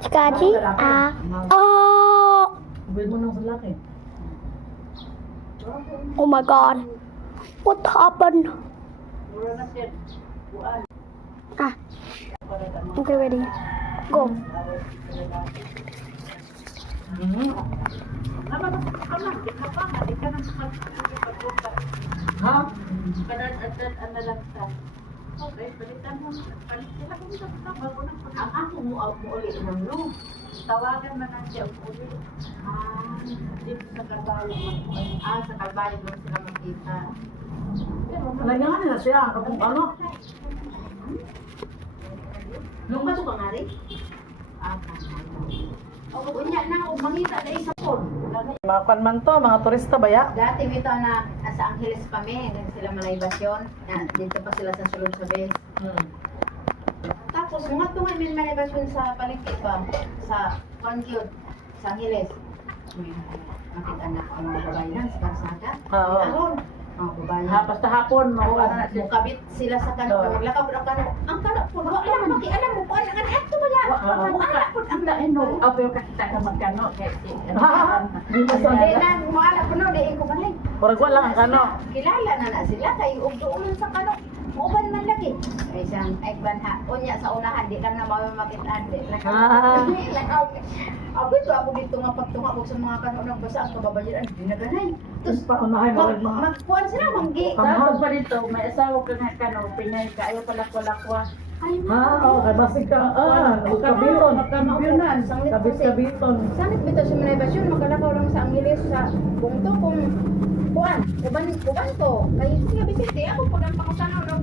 Skaji? Oh! Ubed mo nang sa laki. Oh my God. What happened? Ah. Okay, ready. Go. Ha? Okay, palitan mo. Palitan mo sa bago na. Ang ako mo ulit ng no. Tawagan man ang siya ulit. Dito sa Kalbayo. Sa Kalbayo doon sila makita. Nangyari na siya. Kapag ano? Nung ba ito ka nga rin? O, unya na, mangita na isa po. Mga kwan man to, mga turista ba ya? Dati dito na sa Angeles kami, nung sila malaybasyon. Dito pa sila sa sulod sa base. Tapos, mga tungan may malaybasyon sa palengke pa, sa Conkyud, sa Angeles. Makita na ang mga babae lang sa Karsada. Oo. Aron, mga babae. Basta hapon, Oo, ano na siya. mukabit sila sa kano, maglakaw po ang kano. Ang kano po, alam mo, alam mo po, ang ato ba yan? Wala po, ang Ano, apel kita ka magkano kay Di ba sa Hindi na, kumala po no, di ko balay. Parang wala ang ano. Kilala na na sila, kay ugdo-ulan sa kano. Uban man lagi. Ay siyang, ay banha, unya sa unahan, di lang na mamakitaan. Lakaw. Ako ito, ako dito nga pagtunga ko sa mga kano ng basa, ang kababayan, di na ganay. Tapos, Paunahay mo rin mga. magkuhan sila, manggi. Tapos pa dito, may asawa ka nga kano, pinay ka, ayaw pala ko lakwa. Ay, Oo, kay basig ka. Kabiton. Kabiyonan. Kabit-kabiton. sanit bito sa Malaybasyon, magkalakaw lang sa Angeles sa bungto kung kuan, uban to. Kay sige bisite ako pag ang pakasanaw ng